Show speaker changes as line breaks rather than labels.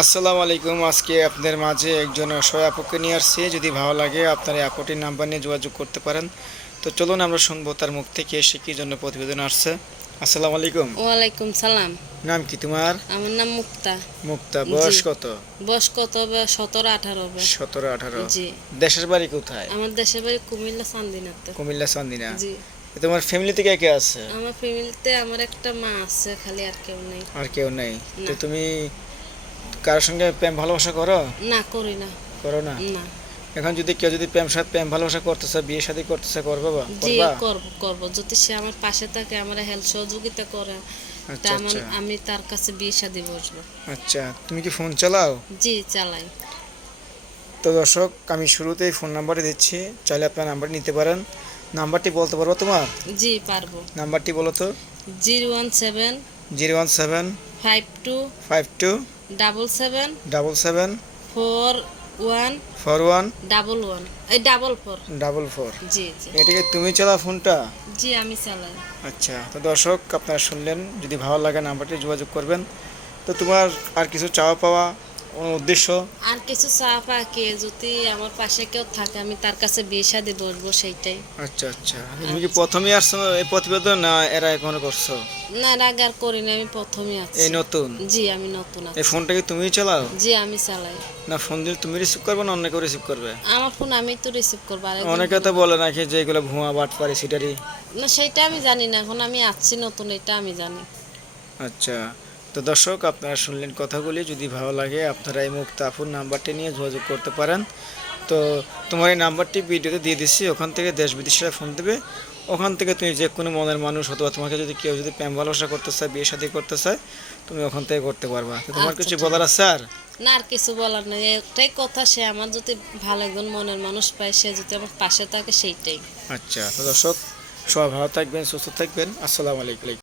আসসালামু আলাইকুম। আজকে আপনাদের মাঝে একজন অসহায় আপুকে নিয়ে আসছি। যদি ভালো লাগে আপনার এই আপুটির নাম্বার নিয়ে যোগাযোগ করতে পারেন। তো চলুন আমরা শুনব তার মুখ থেকে এসে কি জন্য প্রতিবেদন আসছে। আসসালামু আলাইকুম।
ওয়ালাইকুম সালাম।
নাম কি তোমার?
আমার নাম মুক্তা।
মুক্তা বয়স কত?
বয়স কত? হবে সতেরো আঠারো হবে
সতেরো আঠারো।
জি।
দেশের বাড়ি কোথায়?
আমার দেশের বাড়ি কুমিল্লা চান্দিনাতে।
কুমিল্লা চান্দিনা।
জি।
তোমার ফ্যামিলি থেকে কে আছে?
আমার ফ্যামিলিতে আমার একটা মা আছে খালি আর কেউ নেই।
আর কেউ নেই। তো তুমি কারোর সঙ্গে প্রেম ভালোবাসা করো?
না করি না।
করো না?
না।
এখন যদি কেউ যদি প্রেম সাথে প্রেম ভালোবাসা করতেছে বিয়ে শাদী করতেছে করবে বা?
জি
করবা?
করব যদি সে আমার পাশে থাকে আমার হেল্প সহযোগিতা করে
আচ্ছা আচ্ছা।
আমি তার কাছে বিয়ে শাদি বসবো।
আচ্ছা তুমি কি ফোন চালাও?
জি চালাই।
তো দর্শক আমি শুরুতেই ফোন নাম্বারটি দিচ্ছি। চাইলে আপনার নাম্বারটি নিতে পারেন। নাম্বারটি বলতে পারব তোমার?
জি পারব।
নাম্বারটি বলো তো।
Zero one seven
zero one seven
five two
five two
double seven
double seven
four one
four one
double one এই ডাবল ফোর
ডাবল ফোর
জি জি।
এটাকে তুমি ফোনটা?
জি আমি চালাই।
আচ্ছা তো দর্শক আপনারা শুনলেন যদি ভালো লাগে নাম্বারটি যোগাযোগ করবেন। তো তোমার আর কিছু চাওয়া পাওয়া উদ্দেশ্য?
আর কিছু চা পাকে যদি আমার পাশে কেউ থাকে আমি তার কাছে বিয়ে শাদি বসবো সেইটাই।
আচ্ছা আচ্ছা। তুমি কি প্রথমেই আসছো এই প্রতিবেদন না এরা এখনও করছ?
না রাগ আর করি না আমি প্রথমে আছি।
এই নতুন?
জি আমি নতুন
এই ফোনটা কি তুমিই চালাও?
জি আমি চালাই।
না ফোন দিলে তুমি রিসিভ করবে না অন্য কেউ রিসিভ করবে?
আমার ফোন আমি তো রিসিভ করব আর
অনেকে তো বলে নাকি যে এগুলো ভুয়া বাট পারি সেটারই
না সেইটা আমি জানি না এখন আমি আসছি নতুন এটা আমি জানি।
আচ্ছা। তো দর্শক আপনারা শুনলেন কথাগুলি। যদি ভালো লাগে আপনারা এই মুক্তাফুর নাম্বারটি নিয়ে যোগাযোগ করতে পারেন। তো তোমার এই নাম্বারটি ভিডিওতে দিয়ে দিচ্ছি ওখান থেকে দেশ বিদেশিরা ফোন দেবে। ওখান থেকে তুমি যে কোনো মনের মানুষ অথবা তোমাকে যদি কেউ যদি প্রেম ভালোবাসা করতে চায় বিয়ে শাদী করতে চায় তুমি ওখান থেকে করতে পারবা। তো তোমার
আচ্ছা,
কিছু বলার আছে আর?
না আর কিছু বলার নেই। একটাই কথা সে আমার যদি ভালো একজন মনের মানুষ পায় সে যদি আমার পাশে থাকে সেইটাই।
আচ্ছা তো দর্শক সবাই ভালো থাকবেন সুস্থ থাকবেন। আসসালামু আলাইকুম।